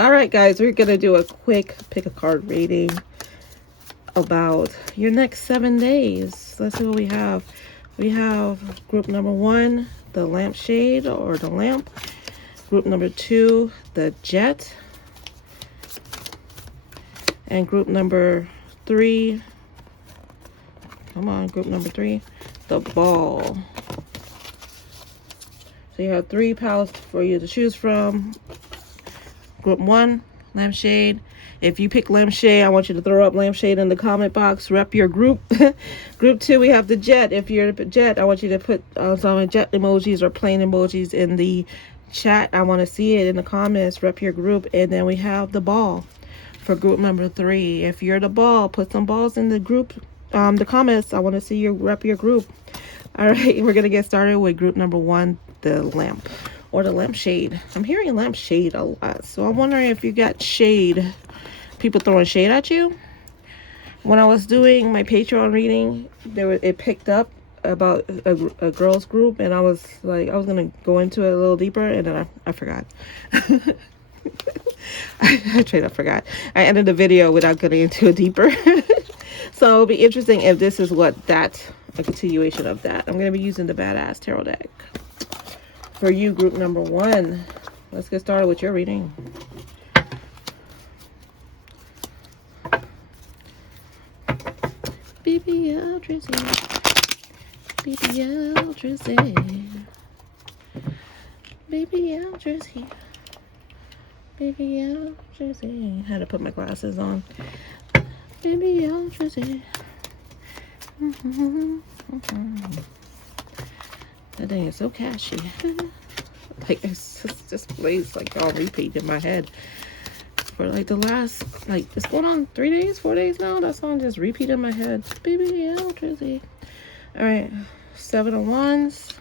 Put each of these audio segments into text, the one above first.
All right, guys, we're gonna do a quick pick a card reading about your next 7 days. Let's see what we have. We have group number 1, the Lampshade or the lamp. Group number 2, the jet. And group number 3, come on, group number 3, the ball. So you have 3 piles for you to choose from. Group 1, Lampshade. If you pick Lampshade, I want you to throw up Lampshade in the comment box. Rep your group. Group 2, we have the jet. If you're the jet, I want you to put some jet emojis or plain emojis in the chat. I want to see it in the comments. Rep your group. And then we have the ball for group number 3. If you're the ball, put some balls in the group, the comments. I want to see you rep your group. All right, we're going to get started with group number 1, the lamp. Or the lampshade. I'm hearing lampshade a lot. So I'm wondering if you got shade. People throwing shade at you. When I was doing my Patreon reading, it picked up about a girls group. And I was like, I was going to go into it a little deeper. And then I forgot. I straight up forgot. I ended the video without getting into it deeper. So it'll be interesting if this is a continuation of that. I'm going to be using the Badass Tarot deck. For you, group number 1, let's get started with your reading. BBL Drizzy. BBL Drizzy. BBL Drizzy. BBL Drizzy. Had to put my glasses on. BBL Drizzy. That thing is so catchy. Like, it's just plays like on repeat in my head for like the last, like, it's going on 3 days, 4 days now. That song just repeat in my head. Baby, yeah, Drizzy. All right, 7 of Wands,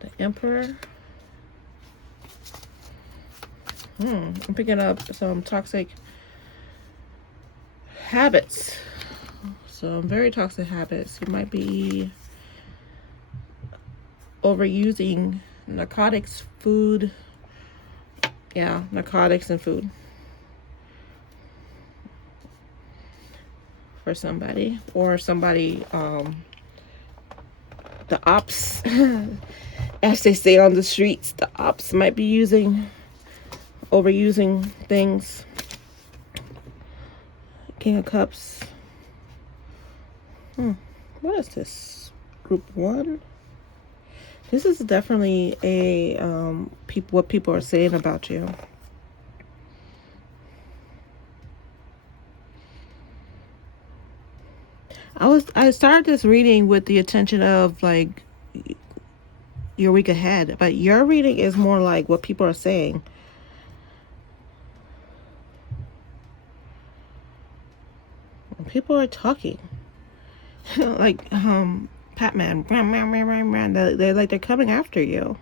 the Emperor. I'm picking up some toxic habits. So very toxic habits. You might be overusing narcotics, food. Yeah, narcotics and food for somebody, or somebody, the ops, as they say on the streets, the ops might be overusing things. King of Cups. What is this? Group 1? This is definitely a what people are saying about you. I started this reading with the intention of like your week ahead, but your reading is more like what people are saying. People are talking like Batman. They're like, they're coming after you.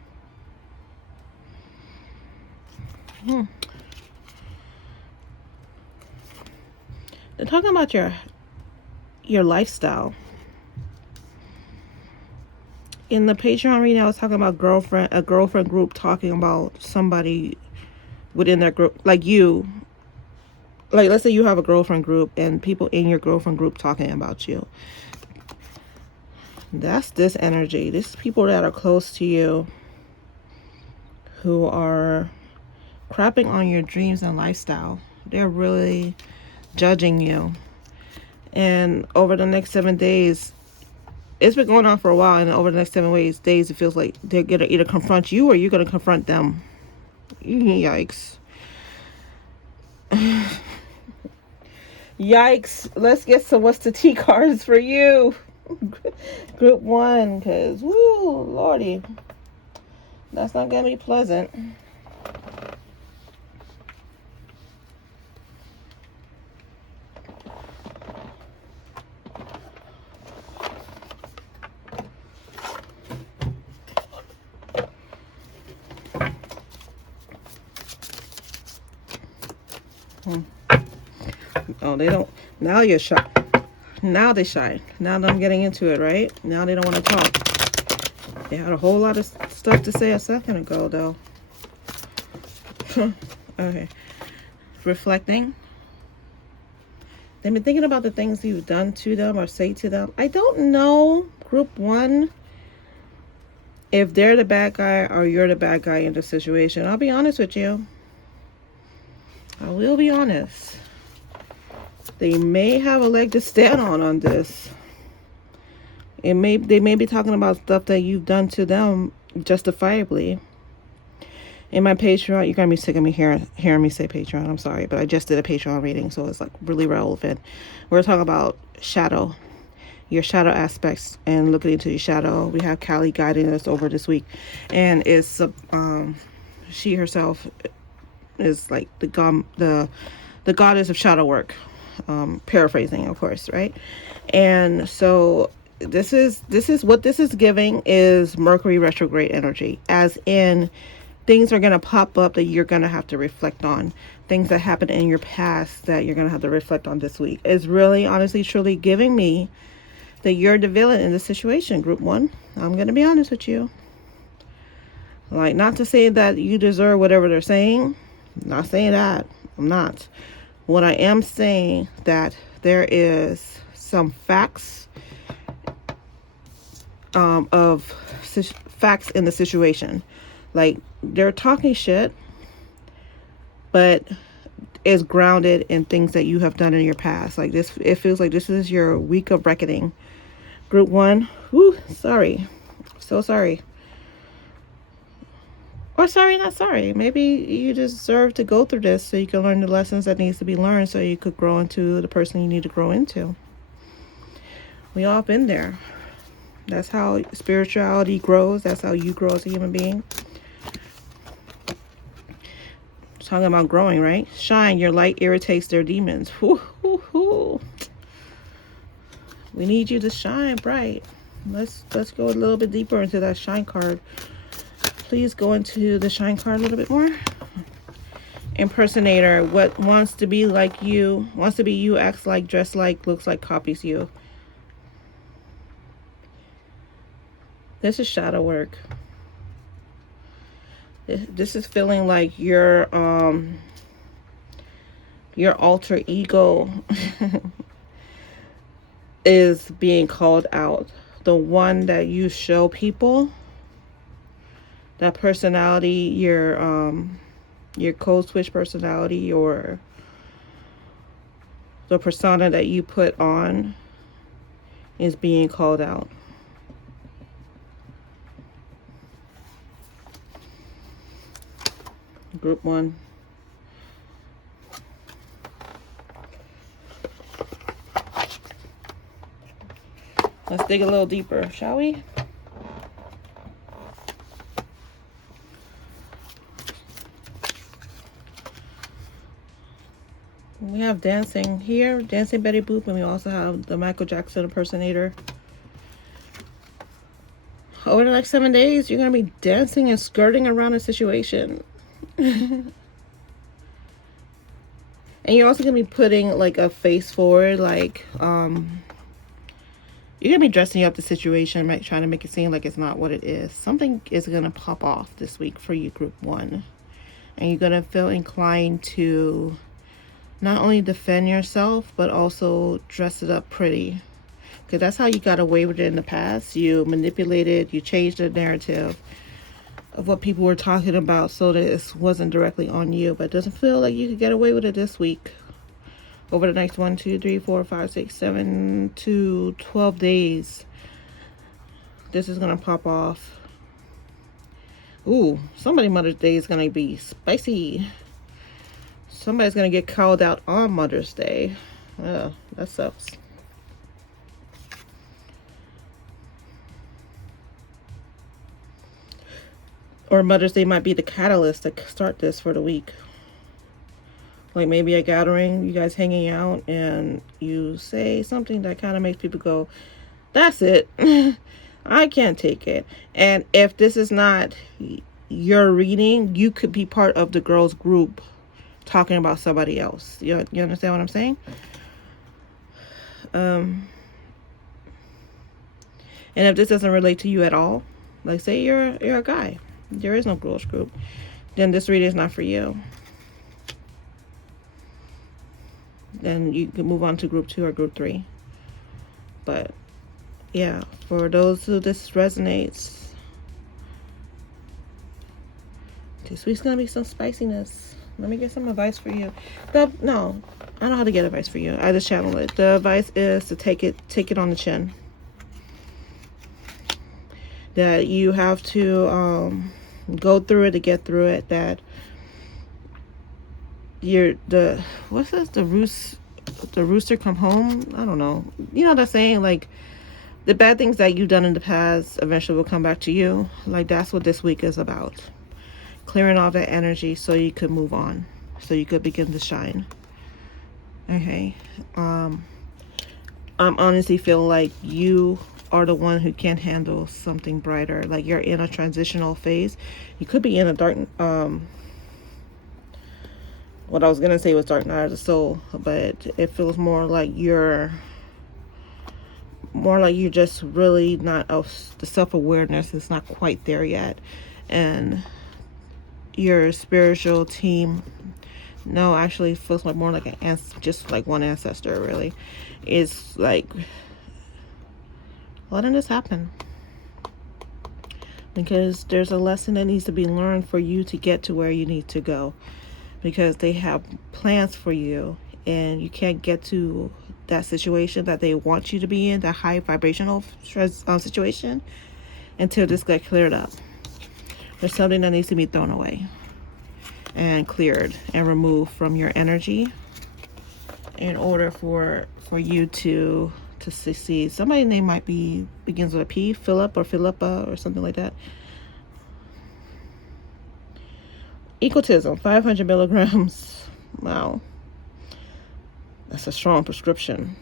They're talking about your lifestyle. In the Patreon reading, I was talking about a girlfriend group talking about somebody within their group, like you. Like, let's say you have a girlfriend group and people in your girlfriend group talking about you. That's this energy. This is people that are close to you who are crapping on your dreams and lifestyle. They're really judging you. And over the next 7 days, it's been going on for a while, and over the next 7 days, it feels like they're going to either confront you or you're going to confront them. Yikes. Yikes. Let's get some what's the tea cards for you. Group 1, because, woo, lordy, that's not going to be pleasant. Oh, they don't. Now you're shy. Now they shy. Now that I'm getting into it, right? Now they don't want to talk. They had a whole lot of stuff to say a second ago, though. Okay. Reflecting. They've been thinking about the things you've done to them or say to them. I don't know, group 1, if they're the bad guy or you're the bad guy in the situation. I'll be honest with you. I will be honest. They may have a leg to stand on this. They may be talking about stuff that you've done to them justifiably. In my Patreon, you're gonna be sick of me hearing me say Patreon. I'm sorry, but I just did a Patreon reading, so it's like really relevant. We're talking about shadow, your shadow aspects, and looking into your shadow. We have Callie guiding us over this week, and it's she herself is like the goddess of shadow work. Paraphrasing, of course, right? And so this is what this is giving is Mercury retrograde energy, as in things are going to pop up that you're going to have to reflect on. Things that happened in your past that you're going to have to reflect on this week. It's really, honestly, truly giving me that you're the villain in this situation, group 1. I'm going to be honest with you. Like, not to say that you deserve whatever they're saying. I'm not saying that. I'm not. What I am saying that there is some facts facts in the situation. Like, they're talking shit, but it's grounded in things that you have done in your past. Like this, it feels like this is your week of reckoning. Group 1, whoo, sorry. So sorry. Or sorry, not sorry. Maybe you deserve to go through this so you can learn the lessons that needs to be learned so you could grow into the person you need to grow into. We all been there. That's how spirituality grows. That's how you grow as a human being. Talking about growing, right? Shine, your light irritates their demons. Whoo, whoo, whoo. We need you to shine bright. Let's go a little bit deeper into that shine card. Please go into the shine card a little bit more. Impersonator, what wants to be like you, wants to be you, acts like, dress like, looks like, copies you. This is shadow work. This is feeling like your alter ego is being called out. The one that you show people, that personality, your code switch personality, or the persona that you put on is being called out. Group 1. Let's dig a little deeper, shall we? We have dancing here, dancing Betty Boop, and we also have the Michael Jackson impersonator. Over the next 7 days, you're going to be dancing and skirting around a situation. And you're also going to be putting like a face forward, like you're going to be dressing up the situation, right? Trying to make it seem like it's not what it is. Something is going to pop off this week for you, group 1. And you're going to feel inclined to not only defend yourself, but also dress it up pretty. Because that's how you got away with it in the past. You manipulated, you changed the narrative of what people were talking about so that it wasn't directly on you. But it doesn't feel like you could get away with it this week. Over the next 1, 2, 3, 4, 5, 6, 7 to 12 days, this is going to pop off. Ooh, somebody Mother's Day is going to be spicy. Somebody's going to get called out on Mother's Day. Oh, that sucks. Or Mother's Day might be the catalyst to start this for the week. Like maybe a gathering, you guys hanging out, and you say something that kind of makes people go, that's it. I can't take it. And if this is not your reading, you could be part of the girls group talking about somebody else. You understand what I'm saying? And if this doesn't relate to you at all, like say you're a guy, there is no girls group, then this reading is not for you. then you can move on to group 2 or group 3. But yeah, for those who this resonates, this week's gonna be some spiciness. Let me get some advice for you. No, I don't know how to get advice for you. I just channel it. The advice is to take it on the chin. That you have to go through it to get through it. That what's this? The rooster come home. I don't know. You know that saying, like, the bad things that you've done in the past eventually will come back to you. Like, that's what this week is about. Clearing off that energy so you could move on, so you could begin to shine. Okay. I'm honestly feel like you are the one who can handle something brighter. Like, you're in a transitional phase. You could be in a dark what I was gonna say was dark night of the soul, but it feels more like you're just really not the self-awareness is not quite there yet, and your spiritual team, no, actually feels like more like just like one ancestor really is like letting this happen, because there's a lesson that needs to be learned for you to get to where you need to go, because they have plans for you and you can't get to that situation that they want you to be in, that high vibrational stress situation, until this got cleared up. There's something that needs to be thrown away and cleared and removed from your energy in order for you to succeed. Somebody's name might begins with a P, Philip or Philippa or something like that. Egotism, 500 milligrams. Wow. That's a strong prescription.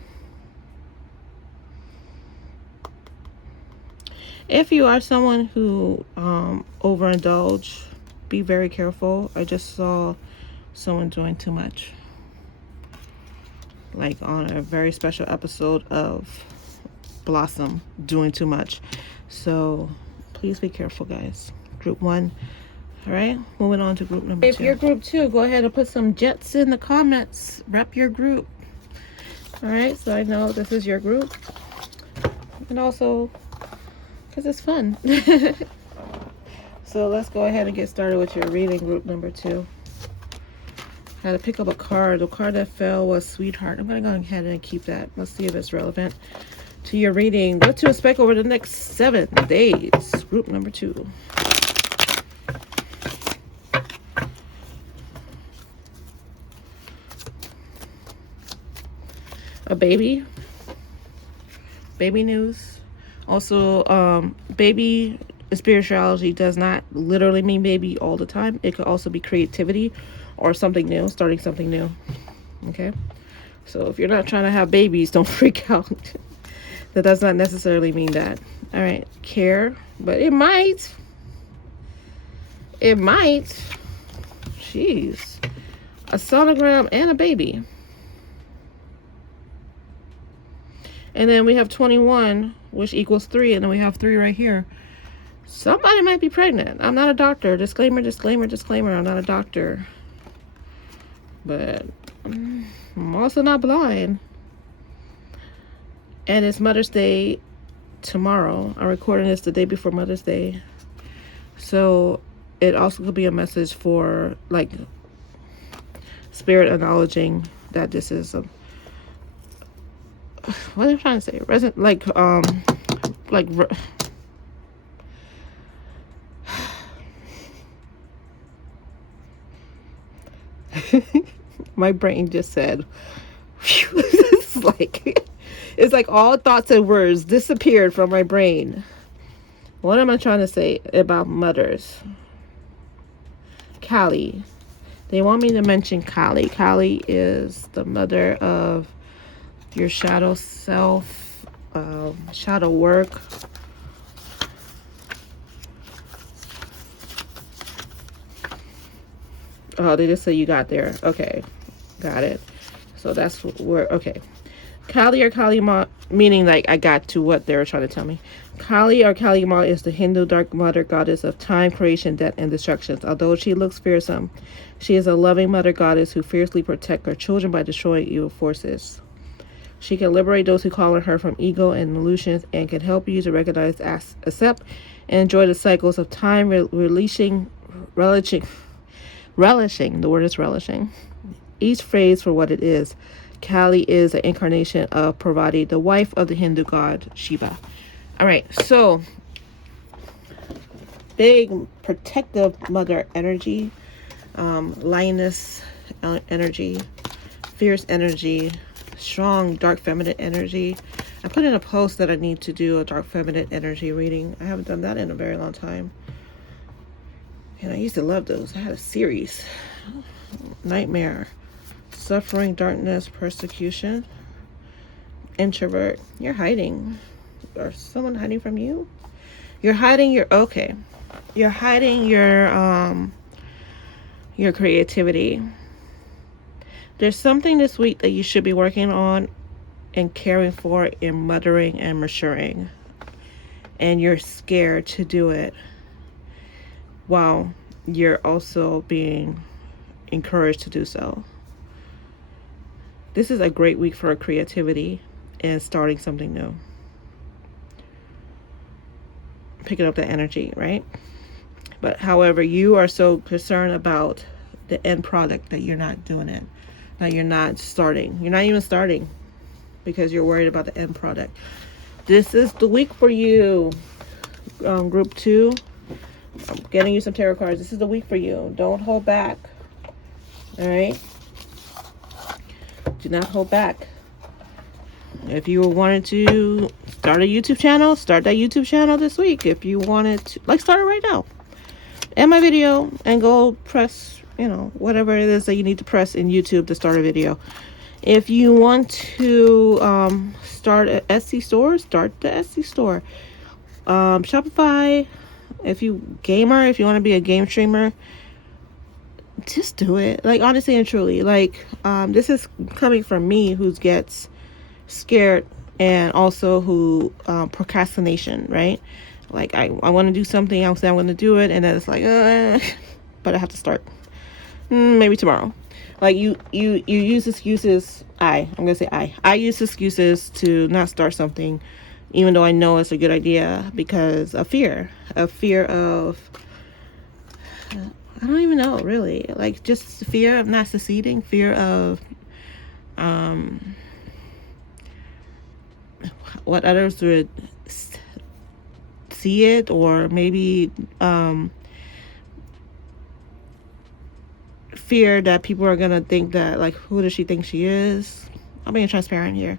If you are someone who overindulge, be very careful. I just saw someone doing too much, like on a very special episode of Blossom, doing too much. So please be careful, guys. Group 1. All right, moving on to group number 2. If you're group 2, go ahead and put some jets in the comments. Rep your group. All right, so I know this is your group, and also because it's fun. So let's go ahead and get started with your reading, group number 2. I had to pick up a card. The card that fell was Sweetheart. I'm going to go ahead and keep that. Let's see if it's relevant to your reading. What to expect over the next 7 days. Group number 2. A baby news. Also, baby spirituality does not literally mean baby all the time. It could also be creativity or something new, starting something new. Okay, so if you're not trying to have babies, don't freak out. That does not necessarily mean that. All right, care, but it might. Jeez, a sonogram and a baby. And then we have 21, which equals 3, and then we have 3 right here. Somebody might be pregnant. I'm not a doctor. Disclaimer, disclaimer, disclaimer. I'm not a doctor. But I'm also not blind. And it's Mother's Day tomorrow. I'm recording this the day before Mother's Day. So it also could be a message for, like, spirit acknowledging that this is a... What am I trying to say? My brain just said, it's like all thoughts and words disappeared from my brain. What am I trying to say about mothers? Kali. They want me to mention Kali. Kali is the mother of your shadow self, shadow work. Oh, they just say you got there. Okay, got it. So that's where, okay. Kali or Kali Ma, meaning like I got to what they were trying to tell me. Kali or Kali Ma is the Hindu dark mother goddess of time, creation, death, and destruction. Although she looks fearsome, she is a loving mother goddess who fiercely protects her children by destroying evil forces. She can liberate those who call on her from ego and illusions, and can help you to recognize, accept, and enjoy the cycles of time, relishing. The word is relishing. Each phrase for what it is. Kali is an incarnation of Parvati, the wife of the Hindu god Shiva. All right, so big protective mother energy, lioness energy, fierce energy, strong dark feminine energy. I put in a post that I need to do a dark feminine energy reading. I haven't done that in a very long time. And I used to love those. I had a series. Nightmare. Suffering, darkness, persecution. Introvert. You're hiding. Or someone hiding from you? You're hiding your... Okay. You're hiding your creativity. There's something this week that you should be working on and caring for and mothering and maturing. And you're scared to do it. While you're also being encouraged to do so. This is a great week for creativity and starting something new. Picking up the energy, right? But however, you are so concerned about the end product that you're not doing it. That you're not starting. You're not even starting because you're worried about the end product. This is the week for you, group 2. I'm getting you some tarot cards. This is the week for you. Don't hold back. All right? Do not hold back. If you wanted to start a YouTube channel, start that YouTube channel this week. If you wanted to, like, start it right now. End my video and go press, whatever it is that you need to press in YouTube to start a video. If you want to start an Etsy store, start the Etsy store. Shopify. If you want to be a game streamer, just do it. Like, honestly and truly, like, this is coming from me who gets scared and also who procrastination, right? Like, I want to do something, I'll say I'm going to do it, and then it's like, but I have to start maybe tomorrow. Like, you use excuses. I use excuses to not start something, even though I know it's a good idea, because of fear of I don't even know, really. Like, just fear of not succeeding, fear of what others would see it, or maybe fear that people are gonna think that, like, who does she think she is? I'm being transparent here.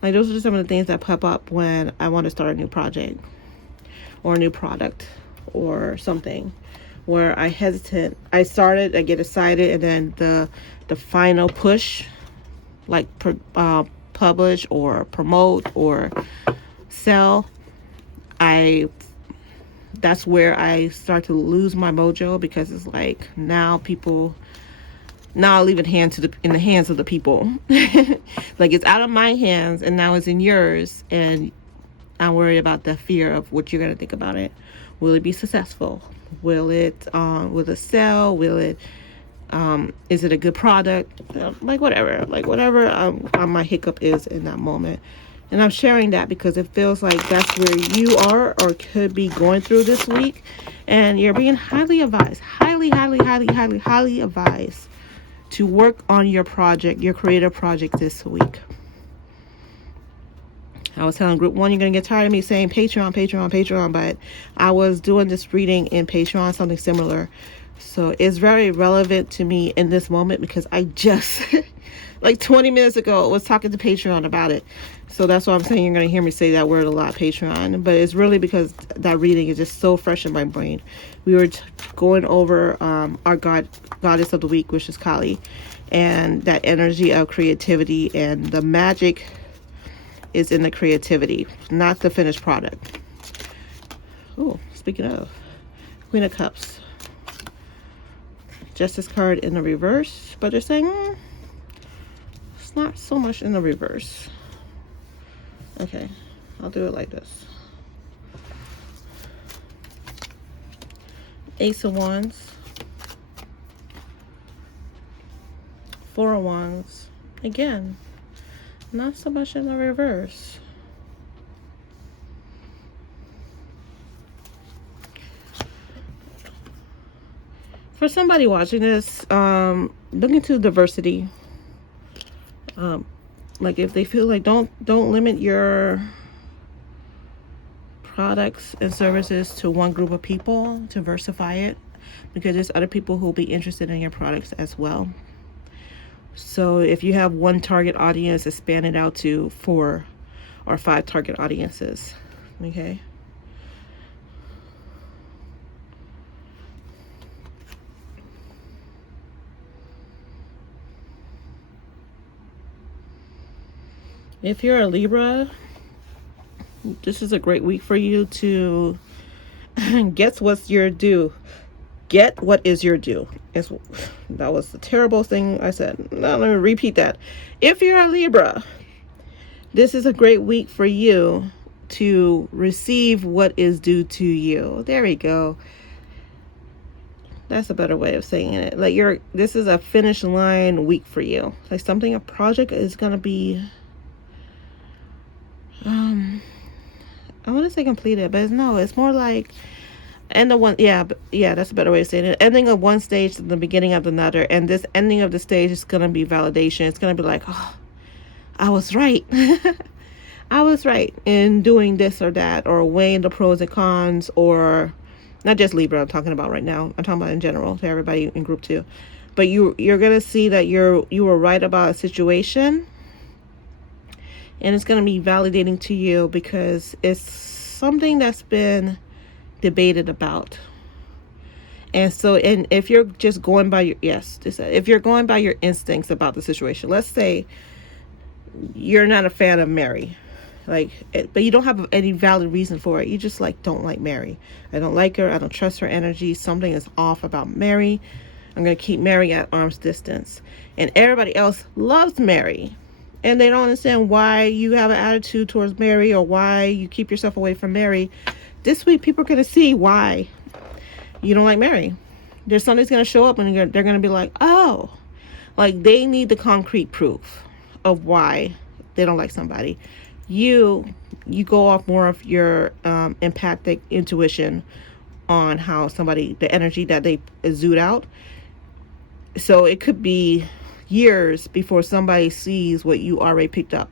Like, those are just some of the things that pop up when I want to start a new project or a new product or something, where I hesitate. I started, I get excited, and then the final push, like publish or promote or sell, that's where I start to lose my mojo, because it's like, now I leave it in the hands of the people. Like, it's out of my hands and now it's in yours, and I'm worried about the fear of what you're going to think about it. Will it be successful? Will it sell? Is it a good product? Like, whatever my hiccup is in that moment. And I'm sharing that because it feels like that's where you are or could be going through this week. And you're being highly advised, highly advised to work on your project, your creative project this week. I was telling group 1, you're going to get tired of me saying Patreon, but I was doing this reading in Patreon, something similar. So it's very relevant to me in this moment, because I just, like 20 minutes ago, was talking to Patreon about it. So that's why I'm saying you're going to hear me say that word a lot, Patreon. But it's really because that reading is just so fresh in my brain. We were going over our goddess of the week, which is Kali, and that energy of creativity, and the magic is in the creativity, not the finished product. Oh, speaking of, Queen of Cups. Justice card in the reverse, but they're saying it's not so much in the reverse. Okay, I'll do it like this. Ace of Wands, Four of Wands. Again, not so much in the reverse. For somebody watching this, look into diversity. Like if they feel like don't limit your products and services to one group of people, diversify it, because there's other people who will be interested in your products as well. So if you have one target audience, expand it out to 4 or 5 target audiences. Okay. If you're a Libra, this is a great week for you to guess what's your due. Get what is your due. That was the terrible thing I said. Now let me repeat that. If you're a Libra, this is a great week for you to receive what is due to you. There we go. That's a better way of saying it. Like this is a finish line week for you. Like a project is gonna be I want to say completed, but no, it's more like end of one. Yeah, that's a better way of saying it. Ending of one stage to the beginning of another, and this ending of the stage is gonna be validation. It's gonna be like, oh, I was right. I was right in doing this or that, or weighing the pros and cons, or not just Libra. I'm talking about right now. I'm talking about in general to everybody in group 2. But you're gonna see that you were right about a situation. And it's going to be validating to you because it's something that's been debated about. And so, and if you're just going by your, if you're going by your instincts about the situation, let's say you're not a fan of Mary, but you don't have any valid reason for it. You just don't like Mary. I don't like her. I don't trust her energy. Something is off about Mary. I'm going to keep Mary at arm's distance. And everybody else loves Mary. And they don't understand why you have an attitude towards Mary or why you keep yourself away from Mary. This week, people are going to see why you don't like Mary. There's something's going to show up and they're going to be like, oh, like they need the concrete proof of why they don't like somebody. You go off more of your empathic intuition on how somebody, the energy that they exude out. So it could be years before somebody sees what you already picked up,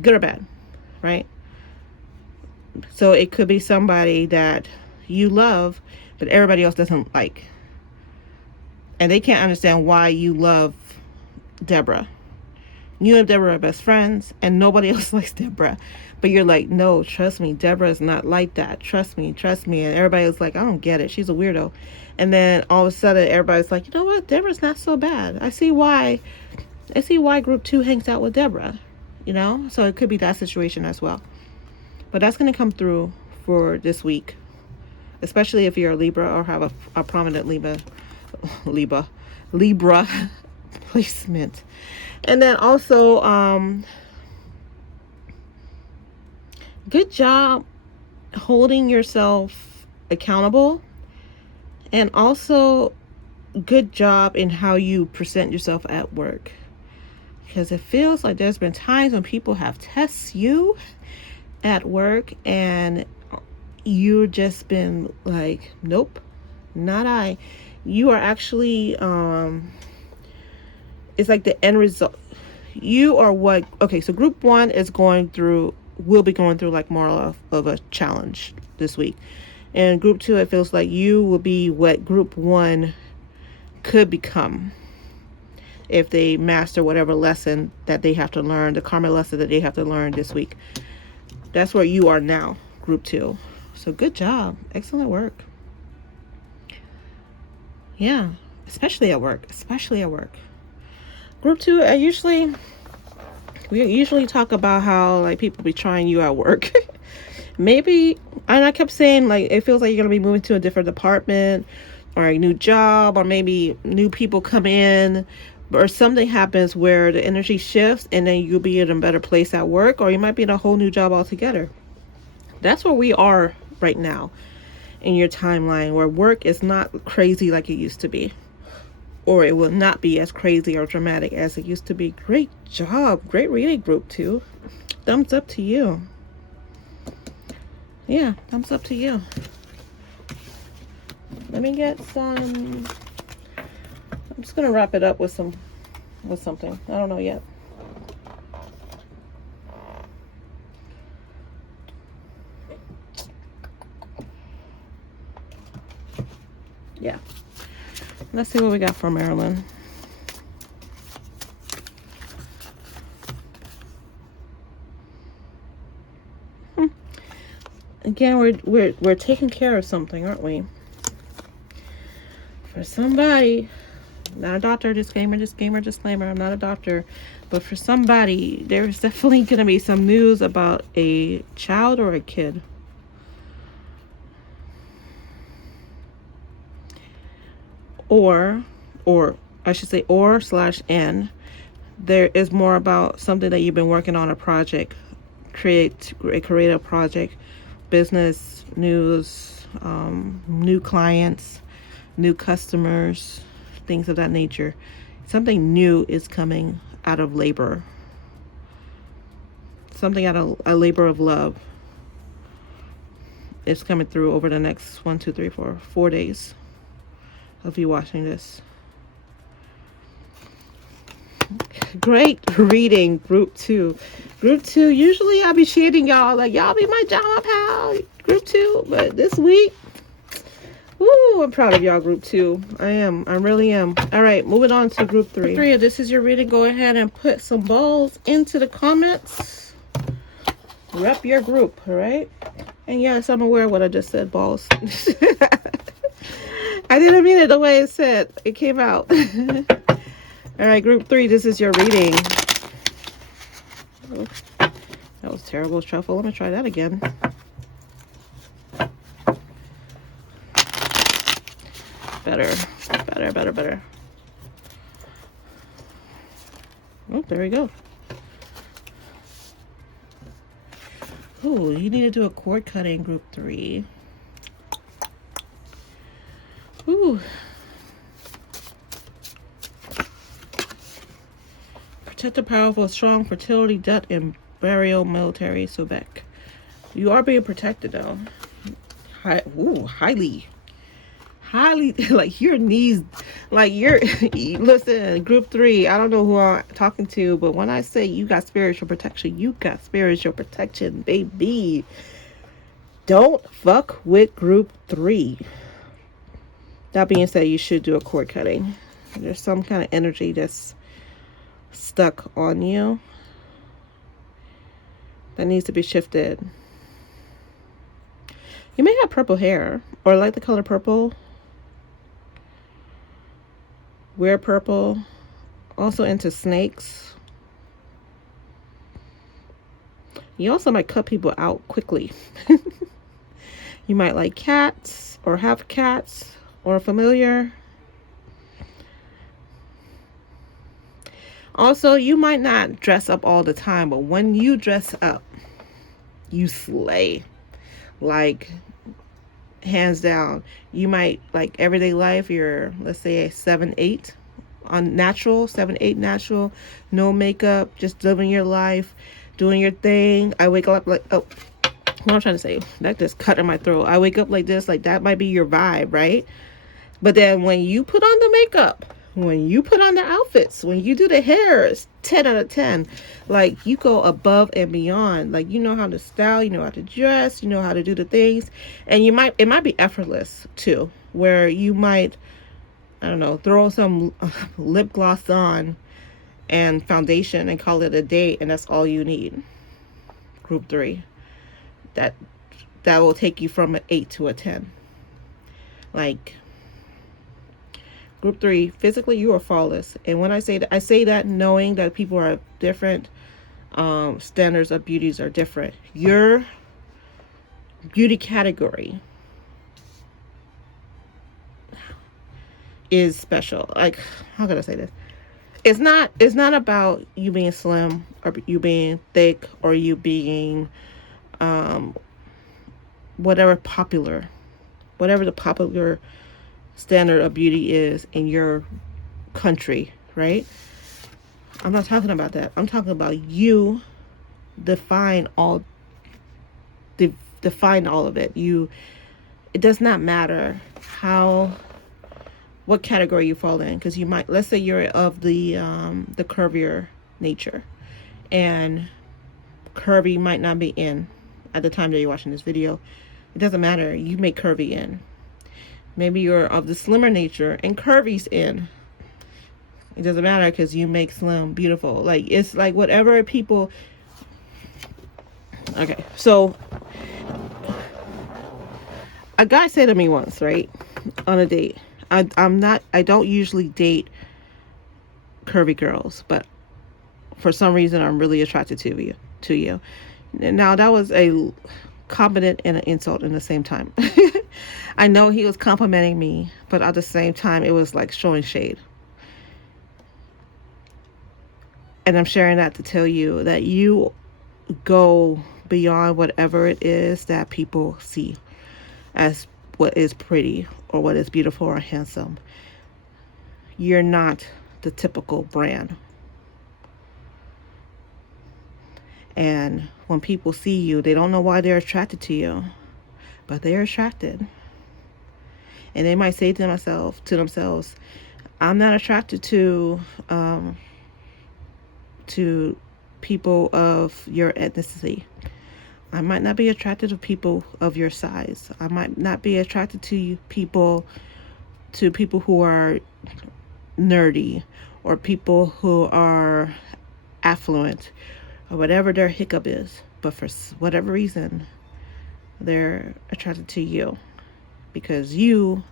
good or bad, right? So it could be somebody that you love but everybody else doesn't like, and they can't understand why you love Deborah. You and Deborah are best friends and nobody else likes Deborah, but you're like, no, trust me, Deborah is not like that, trust me, and everybody was like, I don't get it, she's a weirdo. And then all of a sudden everybody's like, you know what, Deborah's not so bad. I see why group 2 hangs out with Deborah, so it could be that situation as well. But that's going to come through for this week, especially if you're a Libra or have a prominent Libra placement. And then also good job holding yourself accountable, and also good job in how you present yourself at work, because it feels like there's been times when people have tested you at work and you've just been like, nope, not I. You are actually it's like the end result. You are what, okay, so group 1 will be going through like more of a challenge this week. And group 2, it feels like you will be what group 1 could become if they master whatever lesson that they have to learn, the karma lesson that they have to learn this week. That's where you are now, group 2. So good job. Excellent work. Yeah, especially at work. Group 2, we usually talk about how like people be trying you at work. Maybe, and I kept saying like it feels like you're gonna be moving to a different department or a new job, or maybe new people come in, or something happens where the energy shifts and then you'll be in a better place at work, or you might be in a whole new job altogether. That's where we are right now in your timeline, where work is not crazy like it used to be, or it will not be as crazy or dramatic as it used to be. Great job. Great reading, group 2. Thumbs up to you. Yeah, thumbs up to you. Let me get some. I'm just gonna wrap it up with something. I don't know yet. Yeah. Let's see what we got for Merlin. Again, we're taking care of something, aren't we? For somebody, not a doctor, disclaimer, I'm not a doctor, but for somebody, there's definitely going to be some news about a child or a kid. Or I should say or/and, there is more about something that you've been working on, a project, create a creative project, business news, new clients, new customers, things of that nature. Something new is coming out of labor. Something out of a labor of love is coming through over the next 4 days of you watching this. Great reading, group 2. Group 2, usually I'll be shading y'all like y'all be my drama pal, group 2, but this week, woo, I'm proud of y'all, group 2. I really am. All right, moving on to group 3. Group 3, this is your reading. Go ahead and put some balls into the comments. Rep your group, all right? And yes, I'm aware of what I just said, balls. I didn't mean it the way it said. It came out. All right, group 3, this is your reading. Oh, that was terrible shuffle. Let me try that again. Better. Oh, there we go. Oh, you need to do a cord cutting, group 3. Ooh. Protect the powerful, strong, fertility, death, and burial, military, so back. You are being protected, though. Highly. Like your knees, like you're, listen, group 3, I don't know who I'm talking to, but when I say you got spiritual protection, you got spiritual protection, baby. Don't fuck with group 3. That being said, you should do a cord cutting. There's some kind of energy that's stuck on you that needs to be shifted. You may have purple hair or like the color purple. Wear purple. Also into snakes. You also might cut people out quickly. You might like cats or have cats or a familiar. Also, you might not dress up all the time, but when you dress up, you slay. Like, hands down. You might, like, everyday life, you're, let's say, a 7-8 on natural, 7-8 natural, no makeup, just living your life, doing your thing. I wake up like, oh, what I'm trying to say, that just cut in my throat. I wake up like this, like that might be your vibe, right? But then when you put on the makeup, when you put on the outfits, when you do the hair, it's 10 out of 10. Like, you go above and beyond. Like, you know how to style, you know how to dress, you know how to do the things. And it might be effortless too, where you might, I don't know, throw some lip gloss on and foundation and call it a day, and that's all you need. Group 3. That will take you from an 8 to a 10. Like, group 3, physically you are flawless. And when I say that knowing that people are different, standards of beauties are different. Your beauty category is special. Like, how can I say this? it's not about you being slim or you being thick or you being whatever the popular standard of beauty is in your country, right? I'm not talking about that. I'm talking about you define all define all of it. It does not matter what category you fall in, because you might, let's say you're of the curvier nature, and curvy might not be in at the time that you're watching this video. It doesn't matter. You make curvy in. Maybe you're of the slimmer nature and curvy's in. It doesn't matter, because you make slim beautiful. Like, it's like whatever people. Okay, so a guy said to me once, right, on a date, I don't usually date curvy girls, but for some reason I'm really attracted to you. Now, that was a compliment and an insult in the same time. I know he was complimenting me, but at the same time it was like showing shade. And I'm sharing that to tell you that you go beyond whatever it is that people see as what is pretty or what is beautiful or handsome. You're not the typical brand. And when people see you, they don't know why they're attracted to you, but they're attracted. And they might say to themselves, I'm not attracted to people of your ethnicity. I might not be attracted to people of your size. I might not be attracted to people who are nerdy, or people who are affluent, or whatever their hiccup is. But for whatever reason, they're attracted to you, because it's you.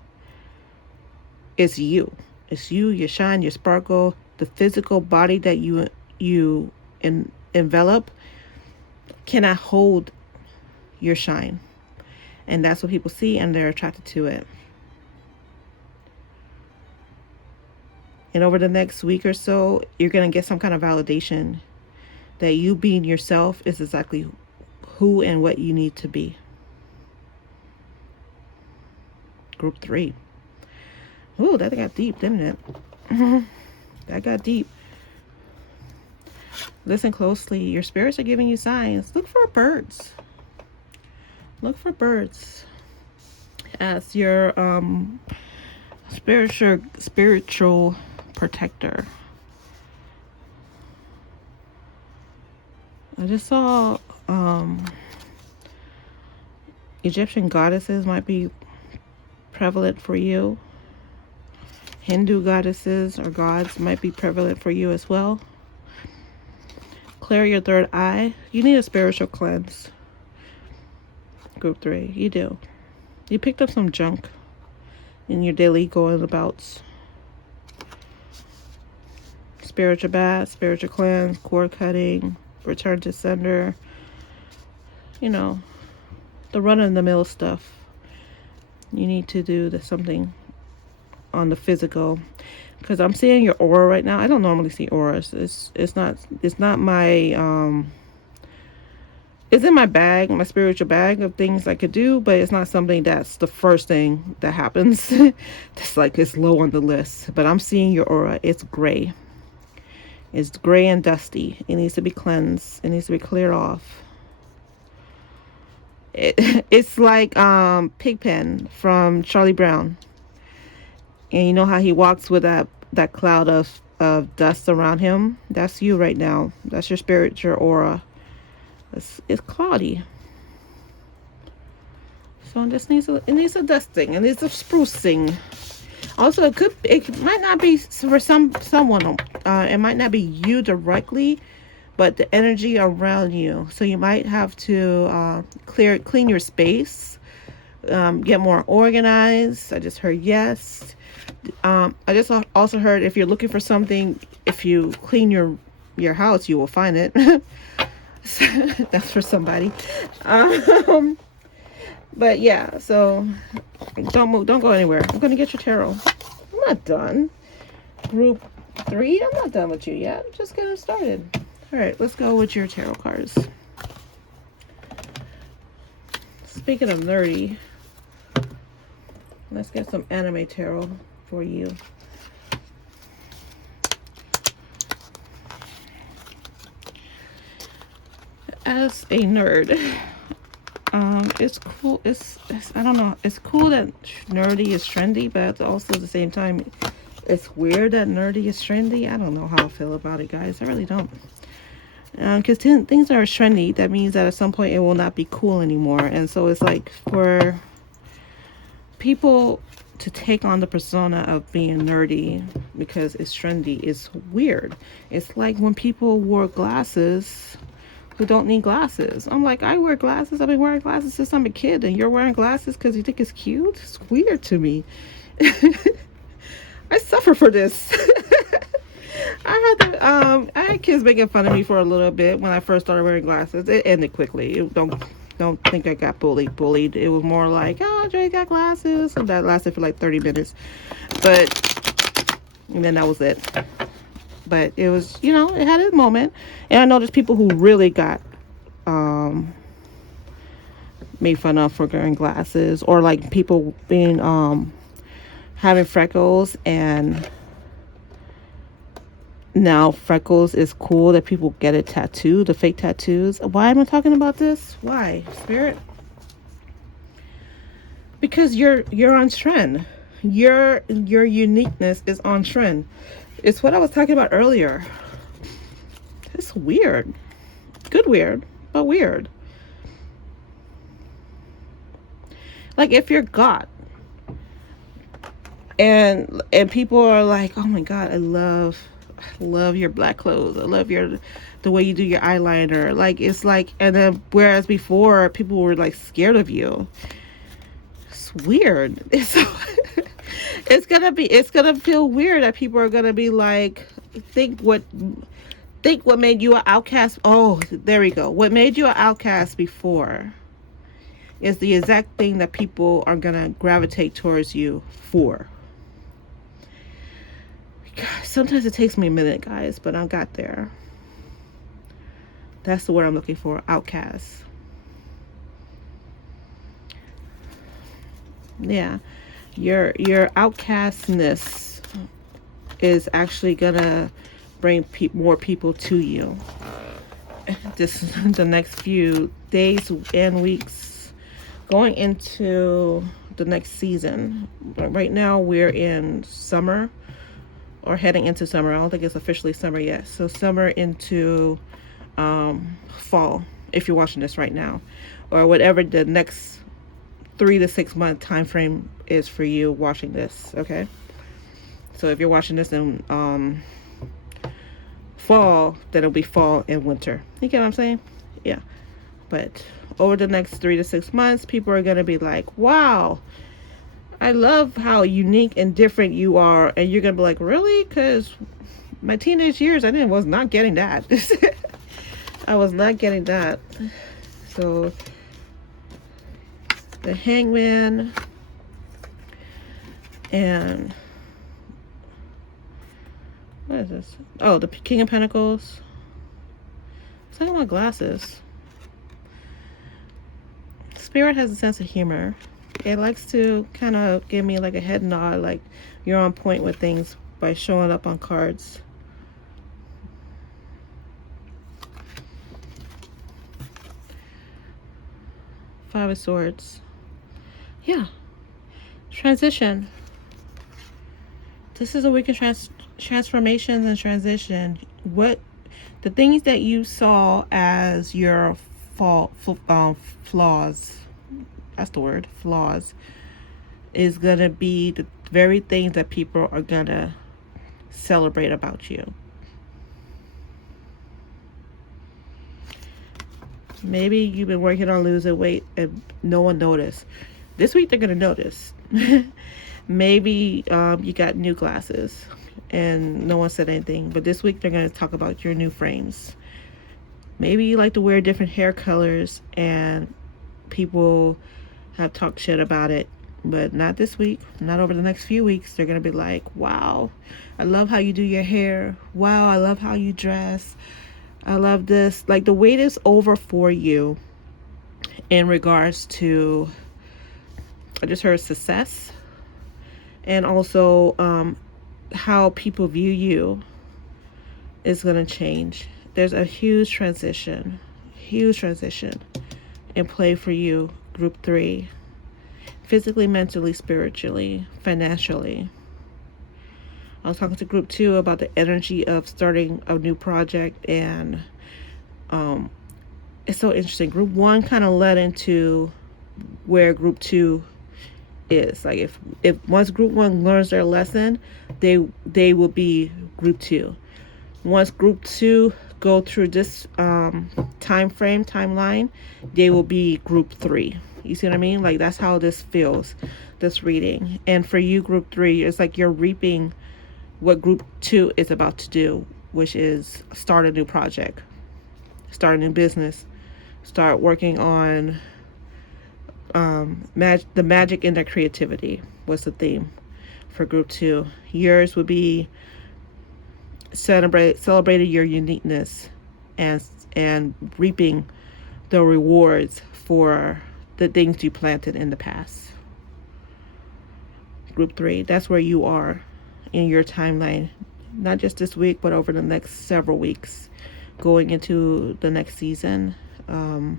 It's you, your shine, your sparkle, the physical body that you envelop cannot hold your shine. And that's what people see, and they're attracted to it. And over the next week or so, you're going to get some kind of validation that you being yourself is exactly who and what you need to be. Group 3. Ooh, that got deep, didn't it? That got deep. Listen closely. Your spirits are giving you signs. Look for birds. Look for birds as your spiritual protector. I just saw Egyptian goddesses might be prevalent for you. Hindu goddesses or gods might be prevalent for you as well. Clear your third eye. You need a spiritual cleanse. Group 3, you do. You picked up some junk in your daily going abouts. Spiritual bath, spiritual cleanse, cord cutting, return to sender. You know, the run-of-the-mill stuff. You need to do something on the physical, because I'm seeing your aura right now. I don't normally see auras. It's not my it's in my bag, my spiritual bag of things I could do, but it's not something that's the first thing that happens. It's like it's low on the list. But I'm seeing your aura. It's gray. It's gray and dusty. It needs to be cleansed. It needs to be cleared off. It's like Pigpen from Charlie Brown. And you know how he walks with that cloud of dust around him? That's you right now. That's your spiritual aura. It's cloudy. So it needs a dusting. It needs a sprucing. Also, it might not be for someone. It might not be you directly, but the energy around you. So you might have to clean your space, get more organized. I just heard yes. I just also heard if you're looking for something, if you clean your house, you will find it. That's for somebody. But yeah, so don't move, don't go anywhere. I'm gonna get your tarot. I'm not done. Group 3. I'm not done with you yet. I'm just getting started. All right, let's go with your tarot cards. Speaking of nerdy, let's get some anime tarot for you. As a nerd, it's cool. It's I don't know. It's cool that nerdy is trendy, but also at the same time, it's weird that nerdy is trendy. I don't know how I feel about it, guys. I really don't. Because things are trendy, that means that at some point it will not be cool anymore. And so it's like for people to take on the persona of being nerdy because it's trendy is weird. It's like when people wore glasses who don't need glasses. I'm like, I wear glasses. I've been wearing glasses since I'm a kid, and you're wearing glasses because you think it's cute? It's weird to me. I suffer for this. I had kids making fun of me for a little bit when I first started wearing glasses. It ended quickly. Don't think I got bullied. It was more like, oh, Dre got glasses, and that lasted for like 30 minutes. And then that was it. But it was, you know, it had its moment. And I know there's people who really got made fun of for wearing glasses, or like people being having freckles, and now freckles is cool, that people get it tattooed, the fake tattoos. Why am I talking about this? Why, Spirit? Because you're on trend. Your uniqueness is on trend. It's what I was talking about earlier. It's weird. Good weird, but weird. Like if you're God and people are like, oh my God, I love your black clothes. I love the way you do your eyeliner. Like it's like, and then whereas before people were like scared of you. It's weird. It's gonna feel weird that people are gonna be like, think what made you an outcast. Oh, there we go. What made you an outcast before is the exact thing that people are gonna gravitate towards you for. Sometimes it takes me a minute, guys, but I got there. That's the word I'm looking for, outcast. Yeah, your outcastness is actually gonna bring more people to you. The next few days and weeks, going into the next season. Right now we're in summer, or heading into summer. I don't think it's officially summer yet. So summer into fall, if you're watching this right now, or whatever the next 3 to 6 month time frame is for you watching this. Okay, so if you're watching this in fall, then it'll be fall and winter. You get what I'm saying? Yeah. But over the next 3 to 6 months, people are gonna be like, wow, I love how unique and different you are. And you're gonna be like, really? Because my teenage years, I was not getting that. I was not getting that. So the Hangman and what is this? Oh, the King of Pentacles. It's like my glasses. Spirit has a sense of humor. It likes to kind of give me like a head nod, like you're on point with things by showing up on cards. Five of Swords. Yeah. Transition. This is a week of transformations and transition. What the things that you saw as your flaws, that's the word, flaws, is gonna be the very things that people are gonna celebrate about you. Maybe you've been working on losing weight and no one noticed. This week they're gonna notice. Maybe you got new glasses and no one said anything, but this week they're gonna talk about your new frames. Maybe you like to wear different hair colors and people have talked shit about it, but not this week, not over the next few weeks. They're going to be like, wow, I love how you do your hair. Wow, I love how you dress. I love this. Like, the wait is over for you in regards to, I just heard success, and also how people view you is going to change. There's a huge transition in play for you, group 3. Physically, mentally, spiritually, financially. I was talking to group 2 about the energy of starting a new project, and it's so interesting. Group 1 kind of led into where group 2 is. Like, if once group 1 learns their lesson, they will be group 2. Once group 2 go through this timeline, they will be group 3. You see what I mean? Like, that's how this feels, this reading. And for you, group 3, it's like you're reaping what group 2 is about to do, which is start a new project, start a new business, start working on the magic in their creativity was the theme for group 2. Yours would be celebrating your uniqueness and reaping the rewards for the things you planted in the past. Group 3, that's where you are in your timeline, not just this week, but over the next several weeks, going into the next season, and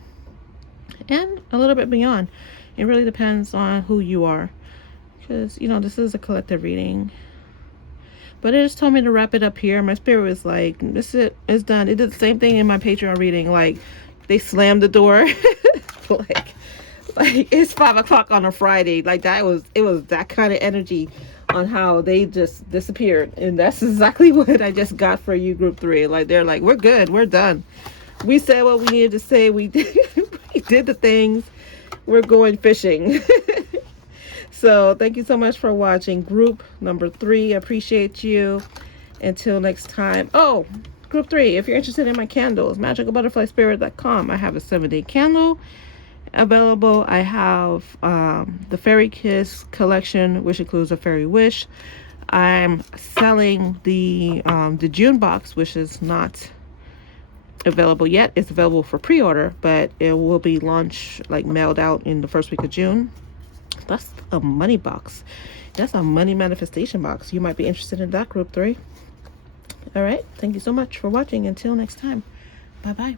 a little bit beyond. It really depends on who you are, because, you know, this is a collective reading. But it just told me to wrap it up here. My spirit was like, this is it, it's done. It did the same thing in my Patreon reading. Like, they slammed the door. like it's 5 o'clock on a Friday. Like, it was that kind of energy on how they just disappeared. And that's exactly what I just got for you, group 3. Like, they're like, we're good, we're done. We said what we needed to say. We did the things. We're going fishing. So thank you so much for watching group number 3. I appreciate you. Until next time. Oh, group 3, if you're interested in my candles, magicalbutterflyspirit.com. I have a 7-day candle available. I have the Fairy Kiss collection, which includes a fairy wish. I'm selling the June box, which is not available yet. It's available for pre-order, but it will be launched, like, mailed out in the first week of June. That's a money box. That's a money manifestation box. You might be interested in that, group 3. All right, thank you so much for watching. Until next time, bye bye.